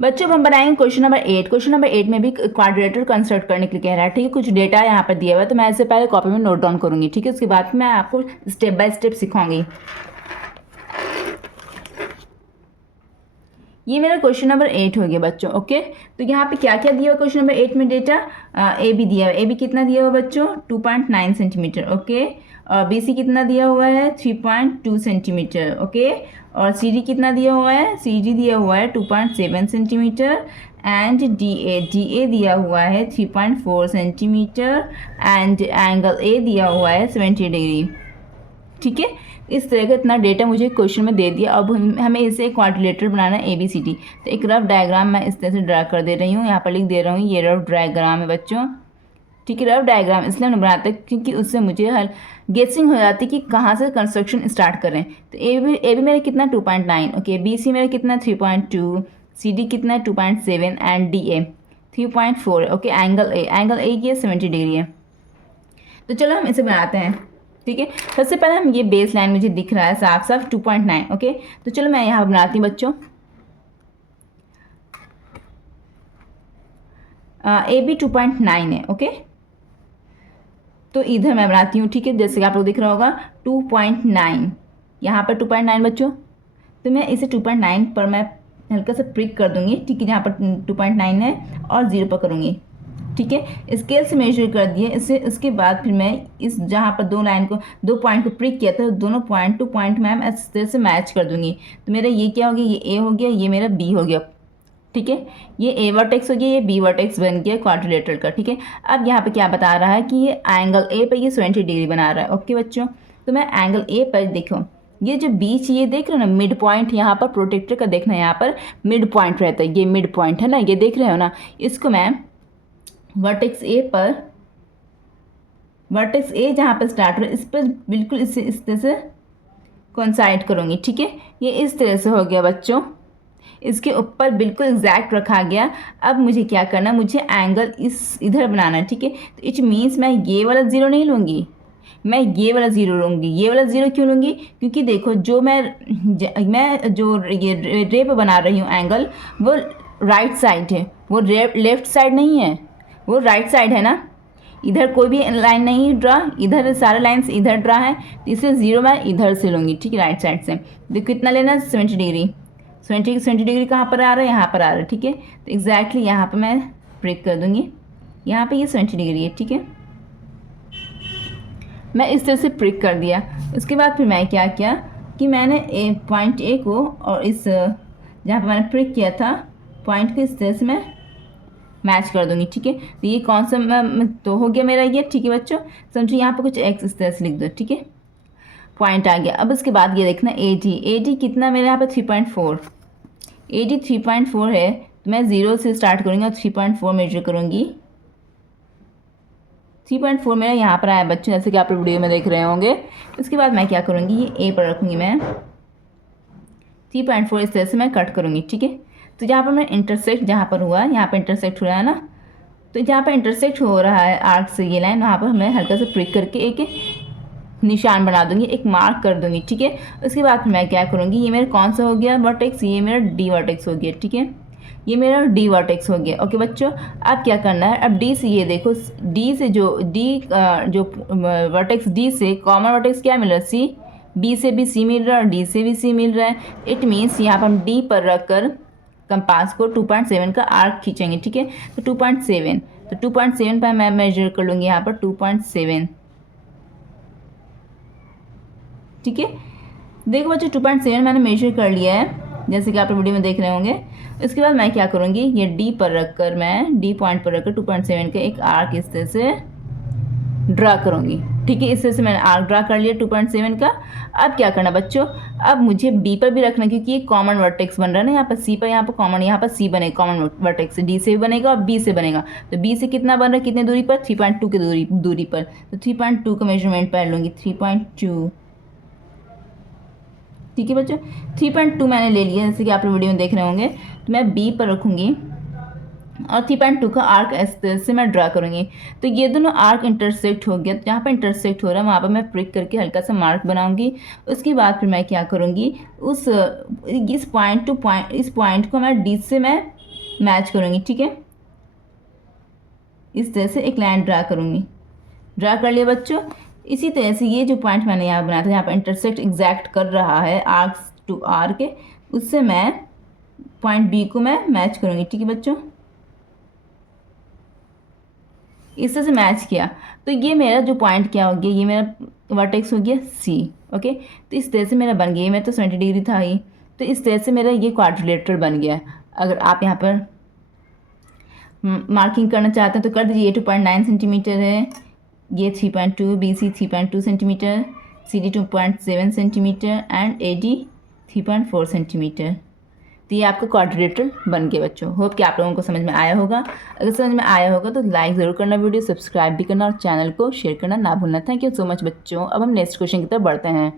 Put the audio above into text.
बच्चों अब हम बनाएंगे क्वेश्चन नंबर 8। क्वेश्चन नंबर 8 में भी क्वाड्रेटर कंस्ट्रक्ट करने के लिए कह रहा है, ठीक है। कुछ डेटा यहाँ पर दिया हुआ है, तो मैं इससे पहले कॉपी में नोट डाउन करूंगी, ठीक है। उसके बाद मैं आपको स्टेप बाय स्टेप सिखाऊंगी। ये मेरा क्वेश्चन नंबर 8 हो गया बच्चों, ओके। तो यहाँ पे क्या क्या दिया हुआ क्वेश्चन नंबर 8 में डेटा, ए बी दिया हुआ है। ए बी कितना दिया हुआ बच्चों, 2.9 सेंटीमीटर, ओके। और बी सी कितना दिया हुआ है, 3.2 सेंटीमीटर, ओके। और सी डी कितना दिया हुआ है, सी डी दिया हुआ है 2.7 सेंटीमीटर। एंड डी ए दिया हुआ है 3.4 सेंटीमीटर। एंड एंगल ए दिया हुआ है 70 डिग्री, ठीक है। इस तरह का इतना डेटा मुझे क्वेश्चन में दे दिया। अब हमें इसे क्वाड्रिलेटरल बनाना है ABCD। तो एक रफ डायग्राम मैं इस तरह से ड्रा कर दे रही हूँ, यहाँ पर लिख दे रहा हूँ ये रफ डायग्राम है बच्चों, ठीक है। रफ डायग्राम इसलिए हम बनाते हैं क्योंकि उससे मुझे हर गेसिंग हो जाती है कि कहाँ से कंस्ट्रक्शन स्टार्ट करें। तो ए बी मेरा कितना 2.9, ओके। BC मेरा कितना 3.2, CD कितना 2.7 and DA 3.4, okay. Angle A की 70 डिग्री है। तो चलो हम इसे बनाते हैं, ठीक है। सबसे पहले हम ये बेस लाइन मुझे दिख रहा है साफ साफ 2.9, ओके। तो चलो मैं यहाँ बनाती हूँ बच्चों। ए बी 2.9 है, ओके। तो इधर मैं बनाती हूँ, ठीक है। जैसे कि आप लोग दिख रहा होगा 2.9, यहाँ पर 2.9 बच्चों। तो मैं इसे 2.9 पर मैं हल्का सा प्रिक कर दूंगी, ठीक है। जहाँ पर 2.9 है और 0 पर करूँगी, ठीक है। स्केल से मेजर कर दिए इसे। उसके बाद फिर मैं इस जहाँ पर दो पॉइंट को प्रिक किया था, दोनों पॉइंट टू पॉइंट मैं इस तरह से मैच कर दूंगी। तो मेरा ये क्या हो गया, ये ए हो गया, ये मेरा बी हो गया, ठीक है। ये ए वर्टेक्स हो गया, ये बी वर्टेक्स बन गया क्वाड्रिलेटरल का, ठीक है। अब यहाँ पे क्या बता रहा है कि ये एंगल ए पर ये 70 डिग्री बना रहा है, ओके बच्चों। तो मैं एंगल ए पर देखो, ये जो बीच ये देख रहे हो ना, मिड पॉइंट यहाँ पर प्रोटेक्टर का देखना, यहाँ पर मिड पॉइंट रहता है, ये मिड पॉइंट है ना, ये देख रहे हो ना। इसको मैं वर्टेक्स ए जहाँ पर स्टार्ट हो इस पर बिल्कुल इस तरह से कोइंसाइड करूँगी, ठीक है। ये इस तरह से हो गया बच्चों, इसके ऊपर बिल्कुल एग्जैक्ट रखा गया। अब मुझे क्या करना, मुझे एंगल इधर बनाना है, ठीक है। तो इट मीन्स मैं ये वाला 0 नहीं लूँगी, मैं ये वाला 0 लूँगी। ये वाला 0 क्यों लूँगी, क्योंकि देखो जो मैं जो ये रे पे बना रही हूँ एंगल, वो राइट साइड है, वो लेफ्ट साइड नहीं है, वो राइट साइड है ना। इधर कोई भी लाइन नहीं ड्रा, इधर सारे लाइन्स इधर ड्रा है, तो इसलिए 0 मैं इधर से लूँगी, ठीक है, राइट साइड से। देखो कितना लेना है, 70 डिग्री। 70 डिग्री कहाँ पर आ रहा है, यहाँ पर आ रहा है, ठीक है। तो एग्जैक्टली यहाँ पर मैं ब्रेक कर दूँगी, यहाँ पे ये 70 डिग्री है, ठीक है। मैं इस तरह से प्रिक कर दिया। उसके बाद फिर मैं क्या किया कि मैंने पॉइंट ए को और इस जहाँ पर मैंने प्रिक किया था पॉइंट को इस तरह से मैं मैच कर दूंगी, ठीक है। तो ये कौन सा तो हो गया मेरा ये, ठीक है बच्चों। समझो यहाँ पर कुछ एक्स इस तरह से लिख दो, ठीक है। पॉइंट आ गया। अब उसके बाद ये देखना ए डी कितना मेरे यहाँ पर 3.4, ए डी 3.4 है। तो मैं 0 से स्टार्ट करूँगी और 3.4 मेजर करूँगी। 3.4 मेरा यहाँ पर आया बच्चों, जैसे कि आप वीडियो में देख रहे होंगे। उसके बाद मैं क्या करूँगी, ये ए पर रखूँगी मैं, 3.4 इस तरह से मैं कट करूँगी, ठीक है। तो जहाँ पर मैं इंटरसेक्ट जहाँ पर हुआ, यहाँ पर इंटरसेक्ट हो रहा है ना, तो जहाँ पर इंटरसेक्ट हो रहा है आर्क से ये लाइन, वहाँ पर मैं हल्का सा प्रिक करके एक निशान बना दूंगी, एक मार्क कर दूंगी, ठीक है। उसके बाद मैं क्या करूँगी, ये मेरा कौन सा हो गया वर्टेक्स, ये मेरा डी वर्टेक्स हो गया, ठीक है। ये मेरा डी वर्टेक्स हो गया, ओके बच्चों। अब क्या करना है, अब डी से ये देखो, डी से जो वर्टेक्स डी से कॉमन वर्टेक्स क्या मिल रहा है, सी। बी से भी सी मिल रहा है और डी से भी सी मिल रहा है। इट मीन्स यहाँ पर हम डी पर रखकर कंपास को 2.7 का आर्क खींचेंगे, ठीक है। तो 2.7, तो 2.7 पर मैं मेजर कर लूँगी यहाँ पर 2.7, ठीक है। देखो बच्चों 2.7 मैंने मेजर कर लिया है, जैसे कि आप वीडियो में देख रहे होंगे। उसके बाद मैं क्या करूँगी, ये डी पर रखकर मैं डी पॉइंट पर रखकर 2.7 का एक आर्क इस तरह से ड्रा करूँगी, ठीक है। इस तरह से मैंने आर्क ड्रा कर लिया 2.7 का। अब क्या करना बच्चों, अब मुझे बी पर भी रखना, क्योंकि ये कॉमन वर्टेक्स बन रहा है ना, यहाँ पर सी पर, यहाँ पर कॉमन, यहाँ पर सी बनेगा, कॉमन वर्टेक्स डी से भी बनेगा और बी से बनेगा। तो बी से कितना बन रहा है, कितने दूरी पर, 3.2 की दूरी पर। तो 3.2 का मेजरमेंट पहन लूँगी, 3.2, ठीक है बच्चों। 3.2 मैंने ले लिया, जैसे कि आप वीडियो में देख रहे होंगे। तो मैं बी पर रखूँगी और 3.2 का आर्क इस तरह से मैं ड्रा करूँगी। तो ये दोनों आर्क इंटरसेक्ट हो गया, तो जहाँ पर इंटरसेक्ट हो रहा है वहाँ पर मैं प्रिक करके हल्का सा मार्क बनाऊँगी। उसके बाद फिर मैं क्या करूँगी, इस पॉइंट को मैं डी से मैं मैच करूँगी, ठीक है। इस तरह से एक लाइन ड्रा करूँगी, ड्रा कर लिया बच्चों। इसी तरह से ये जो पॉइंट मैंने यहाँ बनाया था, यहाँ पर इंटरसेक्ट एग्जैक्ट कर रहा है आर्क्स टू आर्क के, उससे मैं पॉइंट बी को मैं मैच करूँगी, ठीक है बच्चों। इस तरह से मैच किया तो ये मेरा जो पॉइंट क्या हो गया, ये मेरा वर्टेक्स हो गया सी, ओके। तो इस तरह से मेरा बन गया, मेरा तो 70 डिग्री था ही, तो इस तरह से मेरा ये क्वाड्रिलेटरल बन गया। अगर आप यहाँ पर मार्किंग करना चाहते हैं तो कर दीजिए। ये 2.9 सेंटीमीटर है, ये 3.2, B C 3.2 centimetre, C D 2.7 centimetre and A D 3.4 centimetre. तो ये आपका क्वाड्रिलेटरल बन गया बच्चों। होप कि आप लोगों को समझ में आया होगा। अगर समझ में आया होगा तो लाइक ज़रूर करना, वीडियो सब्सक्राइब भी करना और चैनल को शेयर करना ना भूलना। थैंक यू सो मच बच्चों। अब हम नेक्स्ट क्वेश्चन की तरफ बढ़ते हैं।